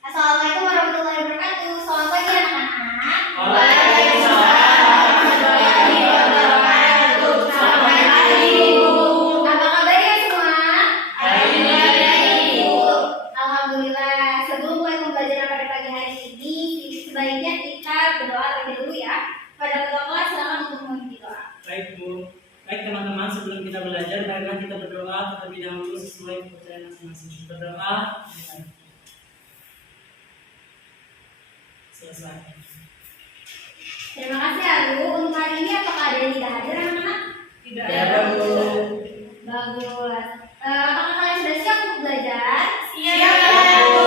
Assalamualaikum warahmatullahi wabarakatuh. Selamat pagi anak-anak. Waalaikumsalam warahmatullahi wabarakatuh. Selamat pagi Ibu. Apa kabarnya semua? Alhamdulillah Ibu. Alhamdulillah. Sebelum mulai pembelajaran pada pagi hari ini, sebaiknya kita berdoa terlebih dulu ya. Pada ketua kelas silakan untuk memimpin doa. Baik Bu. Baik teman-teman, sebelum kita belajar, marilah kita berdoa terlebih dahulu sesuai kepercayaan masing-masing. Berdoa. Selesai. Terima kasih ya Bu. Untuk hari ini apakah ada yang tidak hadir anak-anak? Tidak ada Bu. Bagus. Apakah kalian sudah siap untuk belajar? Siap Bu.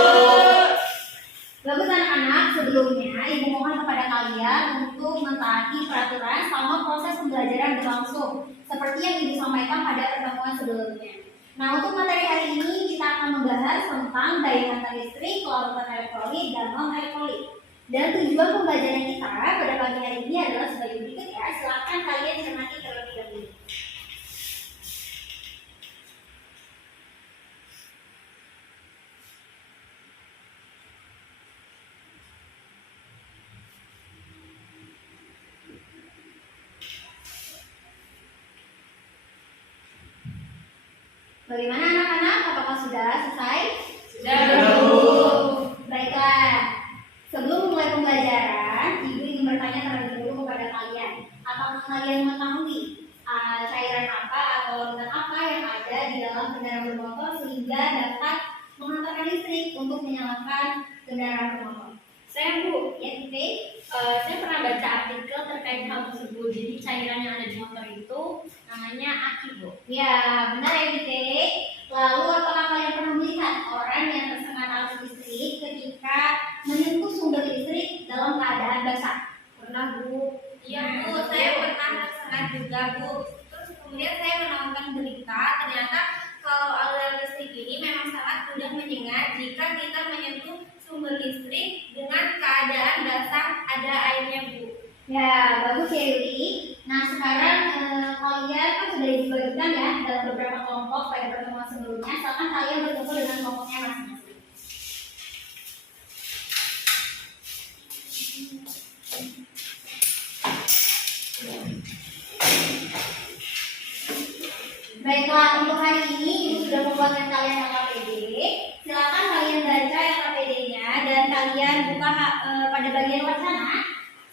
Bagus anak-anak, sebelumnya Ibu mohon kepada kalian untuk mentaati peraturan selama proses pembelajaran berlangsung seperti yang Ibu sampaikan pada pertemuan sebelumnya. Nah, untuk materi hari ini kita akan membahas tentang daya hantar listrik, larutan elektrolit, dan non-elektrolit. Dan tujuan pembelajaran kita pada pagi hari ini adalah sebagai berikut ya. Silakan kalian cermati terlebih dahulu. Bagaimana anak-anak? Apakah sudah selesai? Sudah Bu. Baiklah. Sebelum mulai pembelajaran, Ibu ingin bertanya terlebih dahulu kepada kalian. Apakah kalian mengetahui cairan apa atau larutan apa yang ada di dalam kendaraan bermotor sehingga dapat menghantarkan listrik untuk menyalakan kendaraan bermotor? Saya Bu, Ya, Tipe. saya pernah baca artikel terkait hal tersebut. Jadi cairan yang ada di motor itu namanya aki Bu. Ya, benar ya, Tipe. Lalu apakah kalian pernah melihat orang yang tersengat arus listrik ketika menyentuh sumber listrik dalam keadaan basah? Pernah Bu? Iya Bu, saya pernah tersengat juga Bu. Terus kemudian saya menonton berita, ternyata kalau aliran listrik ini memang sangat mudah menyengat jika kita menyentuh sumber listrik dengan keadaan basah ada airnya Bu. Ya, bagus ya Yuli. Nah, sekarang kalian kan sudah dibagikan ya dalam beberapa kelompok pada pertemuan sebelumnya. Silakan kalian berkumpul dengan kelompoknya masing-masing. Baiklah, untuk hari ini Ibu sudah membuatkan kalian LKPD. Silakan kalian baca LKPD-nya dan kalian buka pada bagian wacana.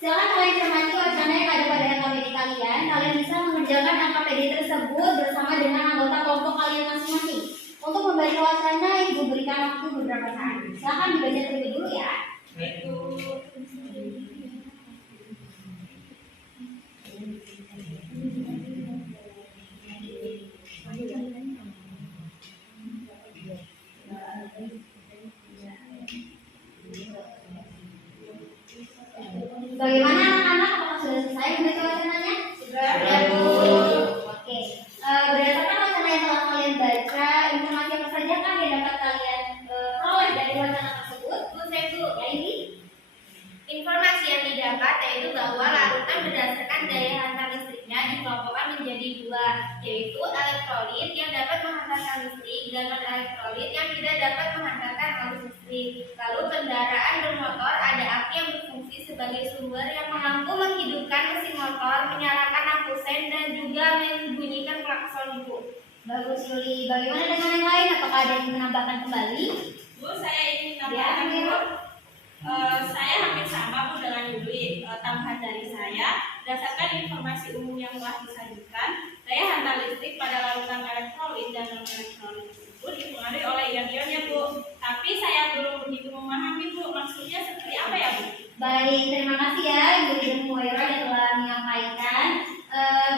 Silakan kalian cermati wacana yang ada pada LKPD kalian. Kalian bisa mengerjakan LKPD tersebut bersama dengan anggota kelompok kalian masing-masing. Untuk membaca wacana, Ibu berikan waktu beberapa saat. Silakan dibaca terlebih dulu ya. Baik Bu. Bagaimana anak-anak? Apakah sudah selesai membaca wacananya? Sudah Bu. Oke. Berdasarkan wacana yang telah kalian baca, informasi apa saja kan yang dapat kalian peroleh dari wacana tersebut? Bu, saya Bu. Ya ini. Informasi yang didapat yaitu bahwa larutan berdasarkan daya hantar listriknya dikelompokkan menjadi dua, yaitu elektrolit yang dapat menghantarkan listrik dan non-elektrolit yang tidak dapat menghantarkan arus listrik. Lalu kendaraan bermotor ada aki yang berfungsi sebagai sumber yang mampu menghidupkan mesin motor, menyalakan lampu sen dan juga membunyikan klakson Bu. Bagus Yuli. Bagaimana dengan yang lain? Apakah ada yang menambahkan kembali? Bu, saya ingin Ya, menambahkan Bu. Mira. Saya hampir sama Bu dengan Yuli. Tambahan dari saya, berdasarkan informasi umum yang telah disajikan, daya hantar listrik pada larutan elektrolit dan non-elektrolit tersebut dipengaruhi oleh ion-ionnya Bu. Tapi saya belum begitu memahami Bu, maksudnya seperti apa ya Bu? Baik, terima kasih ya Ibu dan Muwaira yang telah menyampaikan.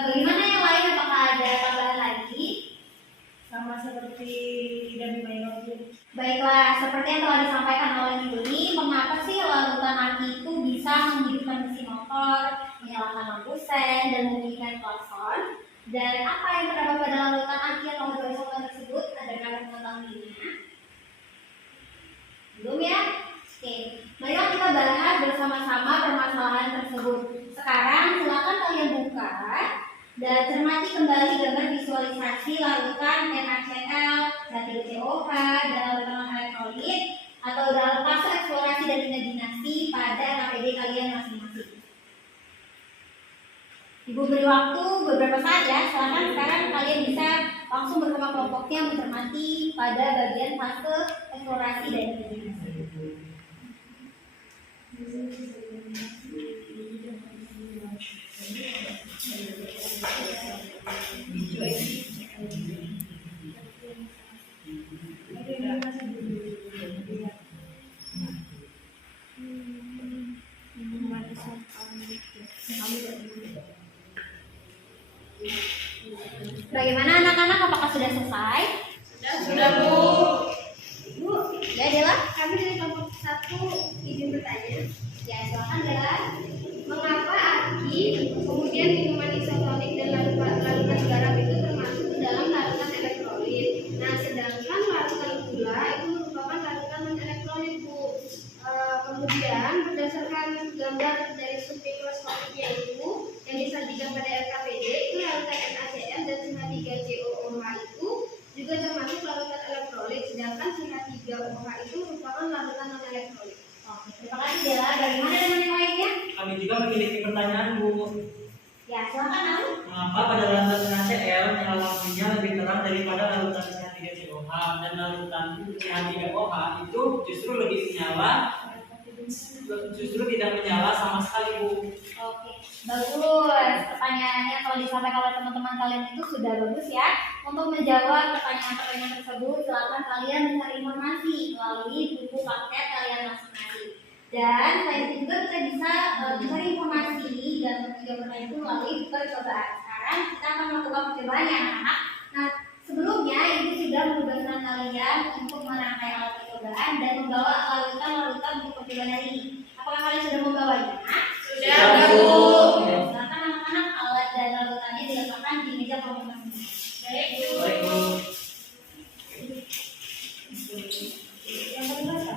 Bagaimana yang lain? Apakah ada tambahan lagi? Sama seperti tidak dibayar Bu. Baiklah, seperti yang telah disampaikan oleh Yuli, mengapa sih larutan aki itu bisa menghidupkan mesin motor, menyalakan lampu sen, dan membunyikan klakson? Dan apa yang terdapat pada larutan aki yang telah dibacakan tersebut? Ada kalian mengetahuinya? Belum ya? Oke, marilah kita bahas bersama-sama permasalahan tersebut. Sekarang silakan kalian buka dan cermati kembali gambar visualisasi larutan NaCl, 3COH, dan larutan elektrolit atau dalam fase Ibu beri waktu beberapa saat ya. Silakan sekarang kalian bisa langsung bersama kelompoknya mencermati pada bagian fase eksplorasi dan imajinasi. Bagaimana anak-anak, apakah sudah selesai? Sudah, Bu. Bu, ya Dela? Kami dari kelompok 1 izin bertanya. Ya, silakan Dela. Mengapa AKI, kemudian minuman isotonik dan larutan garam itu termasuk ke dalam larutan elektrolit? Nah, sedangkan larutan gula itu merupakan larutan non-elektrolit, Bu. Kemudian berdasarkan gambar dari submikroskopiknya itu yang disajikan pada LKPD, itu larutan NaCl dan CH3COOH itu juga termasuk larutan elektrolit, sedangkan CH3OH itu merupakan larutan non-elektrolit. Oke, terima kasih Dela. Bagaimana dengan yang lainnya? Kami juga memiliki pertanyaan, Bu. Ya, silakan Alu. Mengapa pada larutan NaCl nyala lampunya lebih terang daripada larutan CH3COH dan larutan CH3OH itu justru tidak menyala sama sekali, Bu. Oke, bagus. Pertanyaannya kalau disampaikan oleh teman-teman kalian itu sudah bagus ya. Untuk menjawab pertanyaan-pertanyaan tersebut, silakan kalian mencari informasi melalui buku paket kalian masing-masing. Dan selain itu juga kita bisa mencari informasi dan menjawab pertanyaan itu melalui percobaan. Sekarang kita akan melakukan percobaan ya anak-anak. Nah, sebelumnya ibu sudah menugaskan kalian untuk merangkai alat percobaan dan membawa larutan-larutan untuk percobaan hari ini. Apakah kalian sudah membawanya? Sudah, Bu. Silakan anak-anak, alat dan larutannya diletakkan di meja kelompok masing-masing. Baik, Bu. Baik, Bu. Yang kedua apa?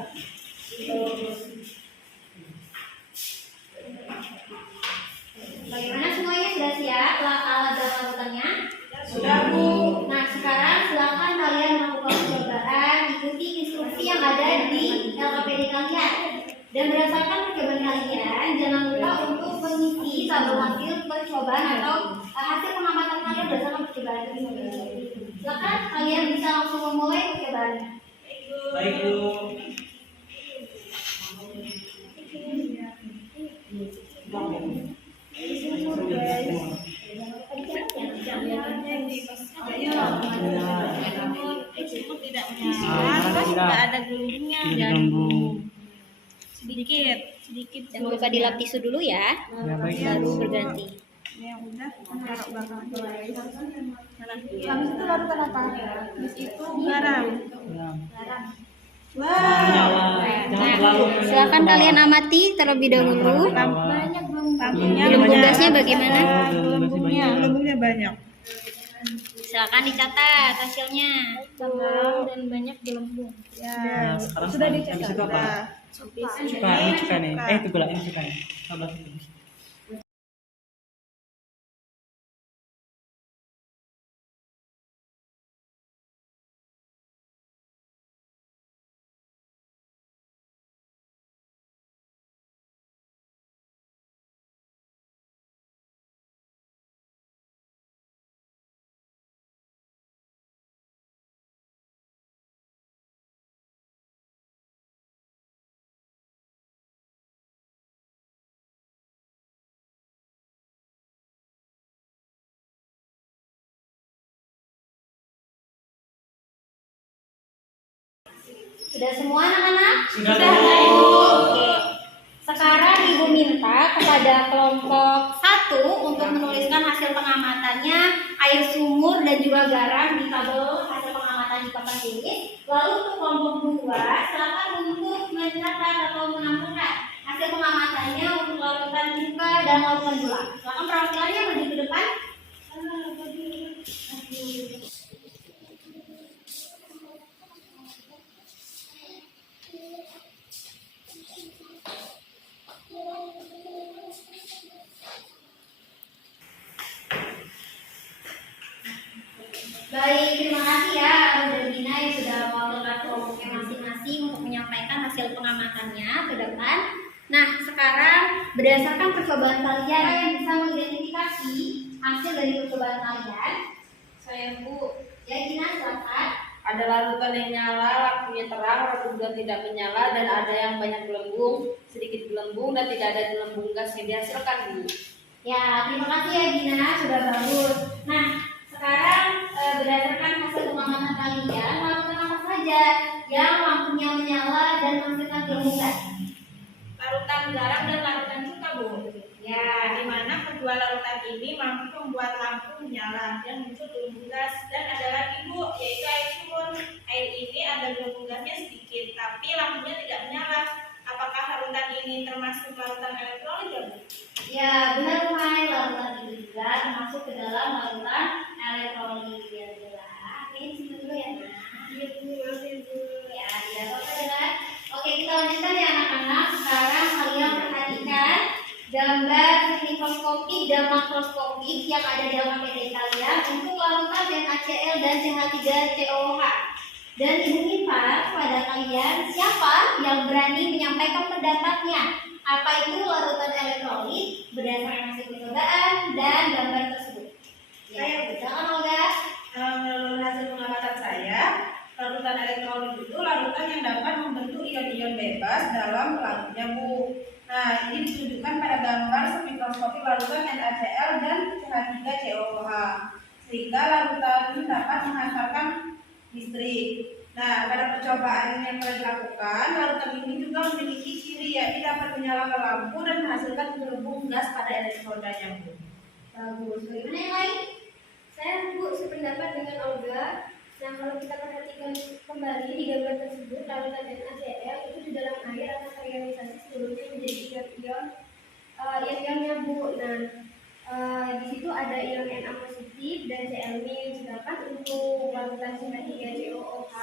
Bagaimana semuanya sudah siap alat dan larutannya? Sudah, Bu. Nah, sekarang silakan kalian melakukan percobaan, ikuti instruksi yang ada di LKPD kalian. Dan berdasarkan percobaan kalian, jangan lupa untuk mengisi tabel hasil percobaan atau hasil pengamatan kalian berdasarkan percobaan tersebut. Silakan kalian bisa langsung memulai percobaannya. Baik, Bu. Tidak ada gelembungnya dan sedikit Jangan lupa dilap tisu dulu ya, baru berganti. yang udah taruh belakang Habis itu larutan apa? itu garam. Jangan terlalu. Silakan kalian amati terlebih dahulu. Tampungnya Gelembung gasnya bagaimana? gelembungnya banyak. Silakan dicatat hasilnya. Tebal dan banyak gelembung. Ya, Sekarang sudah habis dicatat. itu apa? Cuka, Ini cuka nih. Itu gula, ini cuka nih. Tambah itu. Sudah semua anak-anak? Sudah, Bu. Oke. Sekarang Ibu minta kepada kelompok 1 untuk menuliskan hasil pengamatannya air sumur dan juga garam di tabel hasil pengamatan di papan tulis. Lalu untuk kelompok 2 silakan untuk mencatat atau menambahkan hasil pengamatannya untuk larutan cuka dan larutan gula. Silakan perwakilannya maju ke depan. Baik, terima kasih ya Alu dan Dina yang sudah mewakilkan kelompoknya masing-masing untuk menyampaikan hasil pengamatannya ke depan. Nah, sekarang berdasarkan percobaan kalian yang bisa mengidentifikasi hasil dari percobaan kalian. Saya Bu, Ya, Gina, silakan. ada larutan yang nyala, lampunya terang, lalu juga tidak menyala, dan ada yang banyak gelembung, sedikit gelembung, dan tidak ada gelembung gas yang dihasilkan Bu. Ya, terima kasih ya Gina, sudah bagus. Nah, sekarang berdasarkan hasil pengamatan kalian, larutan apa saja yang lampunya menyala dan menghasilkan gelembung gas? Larutan garam dan larutan cuka Bu. Ya, Di mana kedua larutan ini mampu membuat lampu menyala dan muncul gelembung gas. Dan ada lagi Bu, yaitu air sumur. Air ini ada gelembung gasnya sedikit, tapi lampunya tidak menyala. Apakah larutan ini termasuk larutan elektrolit ya Bu? ya benar Mai, larutan ini juga termasuk ke dalam larutan elektrolit. Ya, ini sini dulu ya. Nah, Iya Bu, maafin Bu. ya, tidak apa-apa ya. Oke, kita lanjutkan ya anak-anak. Sekarang kalian perhatikan gambar mikroskopik dan makroskopik yang ada di dalam APD kalian untuk larutan NaCl dan CH3COOH. Dan ibu minta kepada kalian siapa yang berani menyampaikan pendapatnya. Apa itu larutan elektrolit berdasarkan hasil percobaan dan gambar tersebut. Ya, silakan Olga. Menurut hasil pengamatan saya, larutan elektrolit itu larutan yang dapat membentuk ion-ion bebas dalam larutnya Bu. Nah, ini ditunjukkan pada gambar spektroskopi larutan NaCl dan CH3COOH, sehingga larutan dapat menghantarkan listrik. Nah, pada percobaan yang telah dilakukan, larutan ini juga memiliki ciri yakni dapat menyalakan lampu dan menghasilkan gelembung gas pada elektrodanya Bu. Bagus. Bagaimana yang lain? Saya Bu sependapat dengan Olga. Nah, kalau kita perhatikan kembali di gambar tersebut, larutan NaCl itu di dalam air akan terionisasi seluruhnya menjadi ion-ionnya Bu. Nah, di situ ada ion Na positif dan Cl-, sedangkan untuk larutan CH3COOH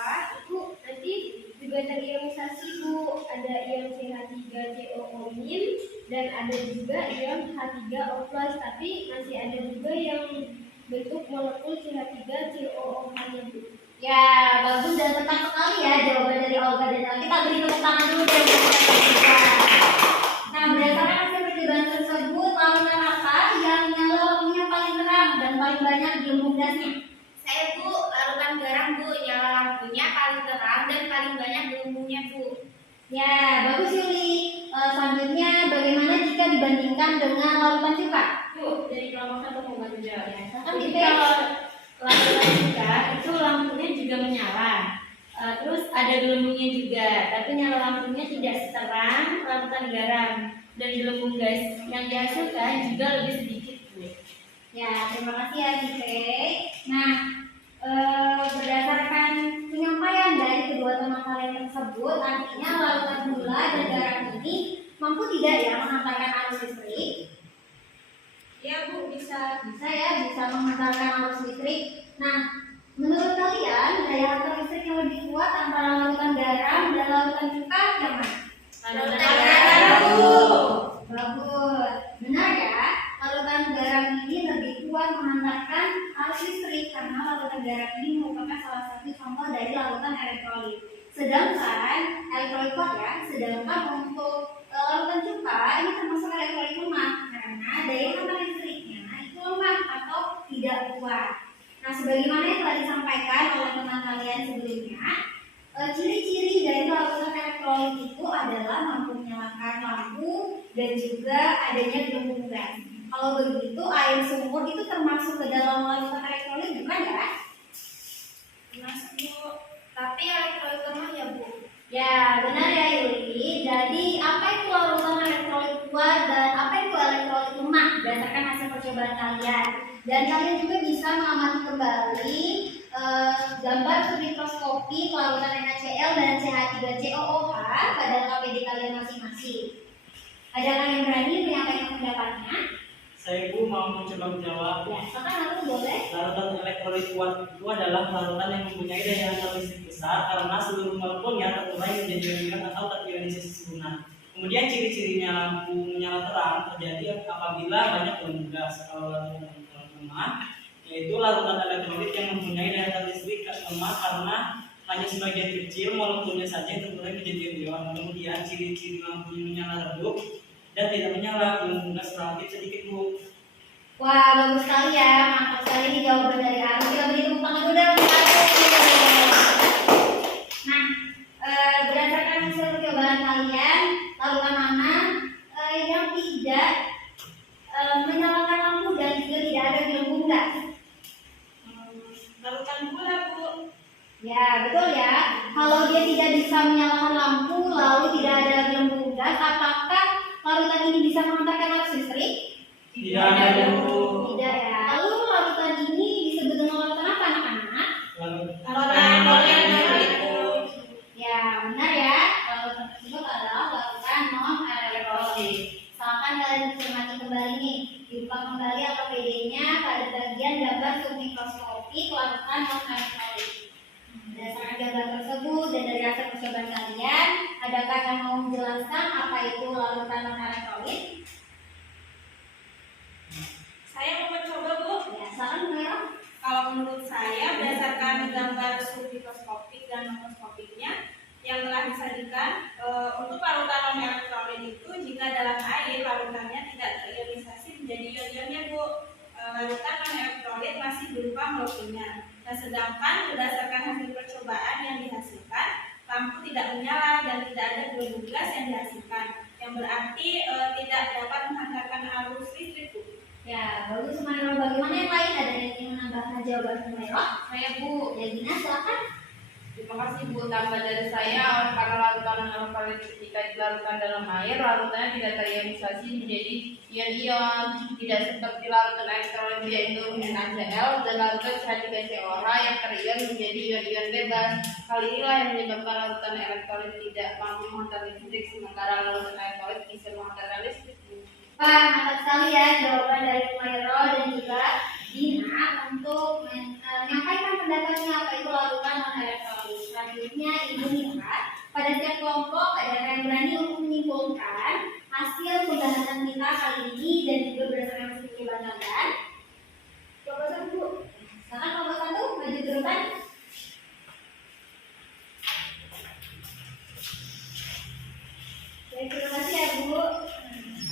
itu nanti juga terionisasi Bu. Ada ion CH3COO- dan ada juga ion H3O+, tapi masih ada juga yang bentuk molekul CH3COOH-nya Bu. Ya, bagus dan tepat sekali ya jawaban dari Olga dan Al. Kita beri tepuk tangan dulu dan kita. Nah, berdasarkan hasil percobaan tersebut, larutan apa yang nyala lampunya paling terang dan paling banyak gelembung gasnya? Saya Bu, larutan garam Bu, nyala lampunya paling terang dan paling banyak gelembungnya Bu. Ya, bagus Yuli. Selanjutnya, bagaimana jika dibandingkan dengan larutan cuka? Bu, dari kelompok 1 mau bantu jawab ya. Silakan, Jadi Bibi. kalau larutan cuka itu lampunya juga menyala. Terus ada gelembungnya juga, tapi nyala lampunya tidak seterang larutan garam, dan gelembung gas yang dihasilkan juga lebih sedikit Bu. Ya, terima kasih ya Bibi. Nah, berdasarkan penyampaian dari kedua teman kalian tersebut, artinya larutan gula dan garam ini mampu tidak ya menghantarkan arus listrik? Ya Bu, bisa. Bisa ya, bisa menghantarkan arus listrik. Nah, menurut kalian daya hantar listrik yang lebih kuat antara larutan garam dan larutan cuka yang mana? Larutan garam, Bu. Bagus, benar ya. Larutan garam ini lebih kuat menghantarkan arus listrik karena larutan garam ini merupakan salah satu contoh dari larutan elektrolit. Sedangkan elektrolit kuat ya, sedangkan untuk larutan cuka ini termasuk elektrolit lemah karena daya hantar listriknya itu lemah atau tidak kuat. Nah, sebagaimana yang telah disampaikan oleh teman kalian sebelumnya, ciri-ciri dari larutan elektrolit itu adalah mampu menyalakan lampu dan juga adanya gelembung gas. Kalau begitu, air sumur itu termasuk ke dalam larutan elektrolit bukan ya? Masuk Bu, tapi elektrolit lemah ya Bu. Ya, benar ya Yuli. Jadi, apa itu larutan elektrolit kuat dan apa itu elektrolit lemah berdasarkan hasil percobaan kalian. Dan kalian juga bisa mengamati kembali gambar mikroskopi larutan NaCl dan CH3COOH pada KPD kalian masing-masing. Adakah yang berani menyampaikan pendapatnya? Saya Bu mau mencoba menjawab. Ya, silakan aku boleh. Larutan elektrolit kuat itu adalah larutan yang mempunyai daya hantar listrik besar karena seluruh molekulnya terurai menjadi ion atau terionisasi sempurna. Kemudian ciri-cirinya lampu menyala terang terjadi apabila banyak gelembung gas. Kalau larutan elektrolit lemah, yaitu larutan elektrolit yang mempunyai daya hantar listrik lemah karena hanya sebagian kecil molekulnya saja yang terburai menjadi ion. Kemudian ciri-ciri lampunya menyala redup dan tidak menyala, belum gas relatif sedikit Bu. Wah, bagus sekali ya, mantap sekali ini jawaban dari Arif. Kita beri tepuk tangan dulu dong. Nah, berdasarkan hasil percobaan kalian, larutan mana yang tidak menyalakan lampu dan juga tidak ada gelembung gas? Larutan gula Bu. Ya, betul ya. Kalau dia tidak bisa menyalakan lampu, lalu tidak ada gelembung gas, apakah larutan ini bisa mengantarkan arus listrik? Tidak ada Bu. Tidak ya. Lalu larutan ini disebut dengan larutan apa anak-anak? Larutan non-elektrolit Bu. Ya, benar ya. Larutan tersebut adalah larutan non-elektrolit. Misalkan kalian cermati kembali nih, dibuka kembali APD-nya pada bagian gambar submikroskopik larutan non-elektrolit. Berdasarkan gambar tersebut dan dari hasil percobaan kalian, adakah yang mau menjelaskan apa itu larutan non-elektrolit? Saya mau mencoba Bu. Ya, silakan Mira. Kalau menurut saya berdasarkan gambar submikroskopik dan makroskopiknya yang telah disajikan, untuk larutan non-elektrolit itu jika dalam air larutannya tidak terionisasi menjadi ion-ionnya Bu. Larutan non-elektrolit masih berupa molekulnya. Nah, sedangkan berdasarkan hasil percobaan yang dihasilkan, lampu tidak menyala dan tidak ada gelembung gas yang dihasilkan, yang berarti tidak dapat menghantarkan arus listrik Bu. Ya, bagus Mairo. Bagaimana yang lain? Ada yang ingin menambahkan jawaban Mairo? Saya Bu, Ya, Gina, silakan. terima kasih Bu. Tambah dari saya, karena larutan non-elektrolit ketika dilarutkan dalam air, larutannya tidak terionisasi menjadi ion-ion, tidak seperti larutan elektrolit yaitu NaCl dan larutan CH3COH yang terion menjadi ion-ion bebas. Hal inilah yang menyebabkan larutan elektrolit tidak mampu menghantar listrik, sementara larutan elektrolit bisa menghantarkan listrik. Wah, mantap sekali ya jawaban dari Mairo dan juga Dina untuk menyampaikan pendapatnya apa itu larutan non-elektrolit. Selanjutnya, Ibu minta pada setiap kelompok ada yang berani untuk menyimpulkan hasil pembahasan kita kali ini dan juga berdasarkan hasil percobaan kalian. Kelompok satu, silakan kelompok satu maju ke depan. Baik, terima kasih ya Bu.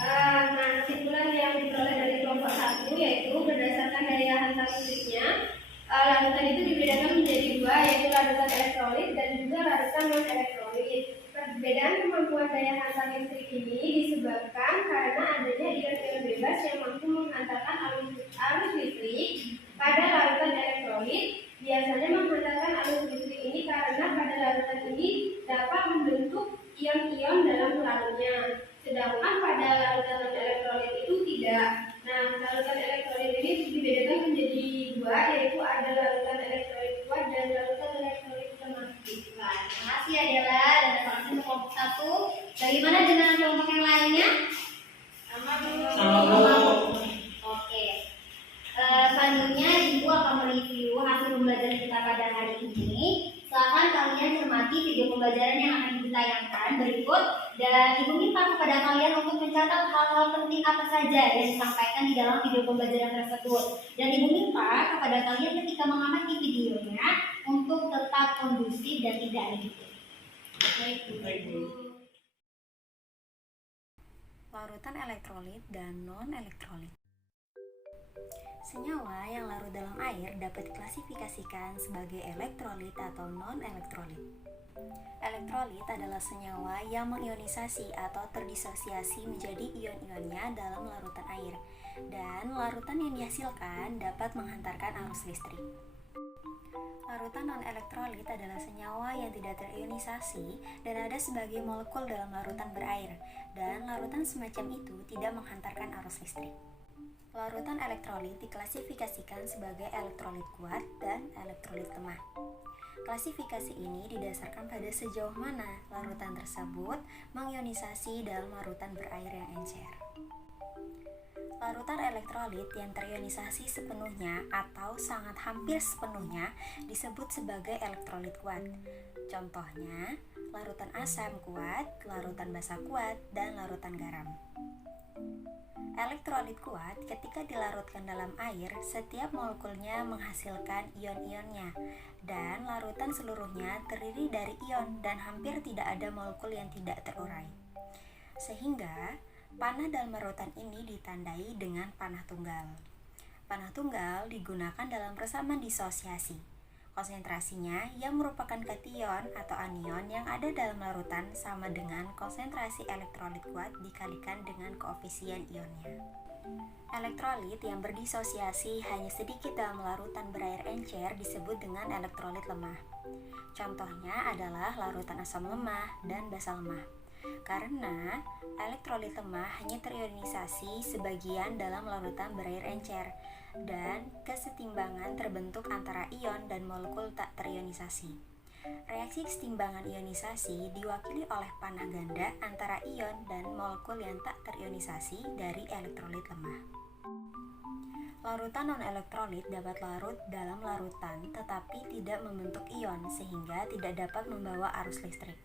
Nah, kesimpulan yang diperoleh dari kelompok 1 yaitu berdasarkan daya hantar listriknya, larutan itu dibedakan menjadi dua, yaitu larutan elektrolit dan juga larutan non-elektrolit. Perbedaan kemampuan daya hantar listrik ini disebabkan karena adanya ion-ion bebas yang mampu menghantarkan arus listrik. Pada larutan elektrolit biasanya menghantarkan arus listrik ini karena pada larutan ini dapat membentuk ion-ion dalam pelarutnya. Sedangkan pada larutan non-elektrolit itu tidak. Nah, larutan elektrolit ini dibedakan menjadi dua, yaitu ada larutan elektrolit kuat dan larutan elektrolit lemah. Baik, terima kasih Adela dan terima kasih untuk kelompok satu. Bagaimana dengan kelompok yang lainnya? Sama Bu. Sama Bu. Oke. Selanjutnya Ibu akan mereview hasil pembelajaran kita pada hari ini. Silakan kalian cermati video pembelajaran yang akan ditayangkan berikut dan Ibu minta kepada kalian untuk mencatat hal-hal penting apa saja yang disampaikan di dalam video pembelajaran tersebut. Dan Ibu minta kepada kalian ketika mengamati videonya untuk tetap kondusif dan tidak negatif. Baik Bu. Larutan elektrolit dan non-elektrolit. Senyawa yang larut dalam air dapat diklasifikasikan sebagai elektrolit atau non-elektrolit. Elektrolit adalah senyawa yang mengionisasi atau terdisosiasi menjadi ion-ionnya dalam larutan air, dan larutan yang dihasilkan dapat menghantarkan arus listrik. Larutan non-elektrolit adalah senyawa yang tidak terionisasi dan ada sebagai molekul dalam larutan berair, dan larutan semacam itu tidak menghantarkan arus listrik. Larutan elektrolit diklasifikasikan sebagai elektrolit kuat dan elektrolit lemah. Klasifikasi ini didasarkan pada sejauh mana larutan tersebut mengionisasi dalam larutan berair yang encer. Larutan elektrolit yang terionisasi sepenuhnya atau sangat hampir sepenuhnya disebut sebagai elektrolit kuat. Contohnya, larutan asam kuat, larutan basa kuat, dan larutan garam. Elektrolit kuat ketika dilarutkan dalam air, setiap molekulnya menghasilkan ion-ionnya, dan larutan seluruhnya terdiri dari ion dan hampir tidak ada molekul yang tidak terurai. Sehingga, panah dalam larutan ini ditandai dengan panah tunggal. Panah tunggal digunakan dalam persamaan disosiasi. Konsentrasinya yang merupakan kation atau anion yang ada dalam larutan sama dengan konsentrasi elektrolit kuat dikalikan dengan koefisien ionnya. Elektrolit yang berdisosiasi hanya sedikit dalam larutan berair encer disebut dengan elektrolit lemah. Contohnya adalah larutan asam lemah dan basa lemah. Karena elektrolit lemah hanya terionisasi sebagian dalam larutan berair encer dan kesetimbangan terbentuk antara ion dan molekul tak terionisasi. Reaksi kesetimbangan ionisasi diwakili oleh panah ganda antara ion dan molekul yang tak terionisasi dari elektrolit lemah. Larutan non-elektrolit dapat larut dalam larutan tetapi tidak membentuk ion sehingga tidak dapat membawa arus listrik.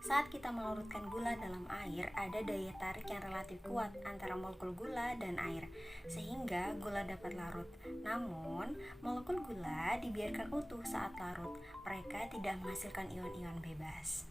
Saat kita melarutkan gula dalam air, ada daya tarik yang relatif kuat antara molekul gula dan air, sehingga gula dapat larut. Namun, molekul gula dibiarkan utuh saat larut. Mereka tidak menghasilkan ion-ion bebas.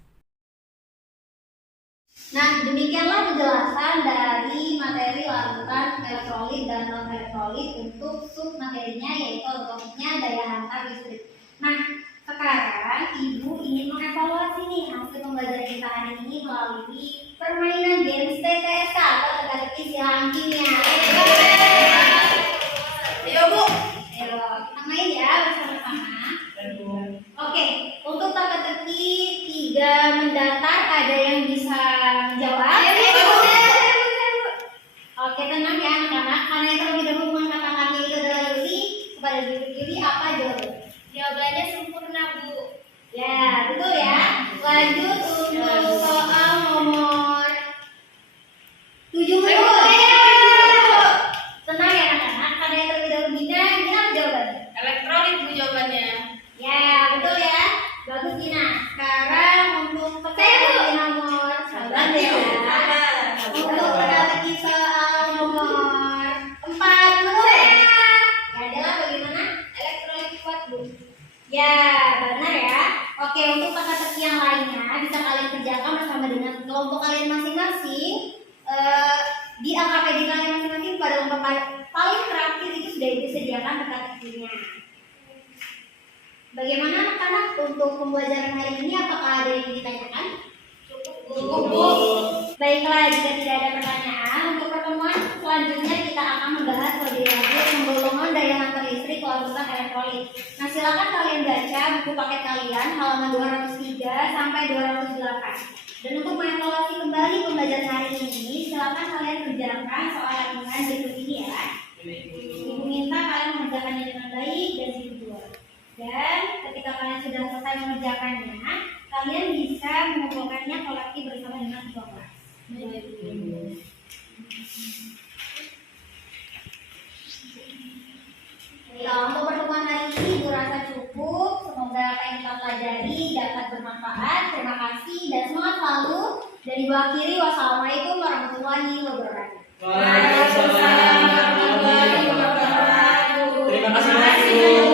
Nah, demikianlah penjelasan dari materi larutan elektrolit dan non-elektrolit untuk submaterinya, yaitu topiknya daya hantar listrik. Nah, sekarang Ibu ingin mengevaluasi nih hasil pembelajaran kita hari ini melalui permainan games TTSK atau teka-teki silang kimia. Ayo Bu. Ayo, kita main ya bersama-sama. Oke, untuk teka-teki 3 mendatar ada yang bisa menjawab? Oke, tenang ya anak-anak, karena yang terlebih dahulu mengatakannya itu adalah Yuli. Kepada Yuli apa jawabannya? Jawabannya sempurna, Bu. Ya, betul ya. Lanjut untuk soal nomor 7. Tenang ya anak-anak, karena yang terlebih dahulu Gina apa jawabannya? Elektrolit Bu jawabannya. Ya, betul ya. Bagus Gina. Sekarang untuk teka-teki nomor 11 ya. Untuk teka-teki soal nomor 4 menurut saya adalah bagaimana? Elektrolit kuat, Bu. Ya, benar ya. Oke, untuk teka-teki yang lainnya bisa kalian kerjakan bersama dengan kelompok kalian masing-masing. Di AKPD kalian masing-masing pada kelompok paling terakhir itu sudah disediakan teka-tekinya. Bagaimana anak-anak untuk pembelajaran hari ini? Apakah ada yang ditanyakan? Cukup, Bu. Baiklah, jika tidak ada pertanyaan, untuk pertemuan selanjutnya kita akan membahas lebih lanjut penggolongan daya hantar listrik larutan elektrolit. Nah, silakan kalian baca buku paket kalian halaman 203 sampai 208. Dan untuk mengevaluasi kembali pembelajaran hari ini, silakan kalian kerjakan soal latihan berikut ini ya. Ibu minta kalian mengerjakannya dengan baik dan jujur. Dan ketika kalian sudah selesai mengerjakannya, kalian bisa mengumpulkannya kolektif bersama dengan ketua kelas. Ya, untuk pertemuan hari ini Ibu rasa cukup. Semoga apa yang kita pelajari dapat bermanfaat. Terima kasih dan semangat selalu. Dan Ibu akhiri, wassalamualaikum warahmatullahi wabarakatuh. Waalaikumsalam warahmatullahi wabarakatuh. Terima kasih.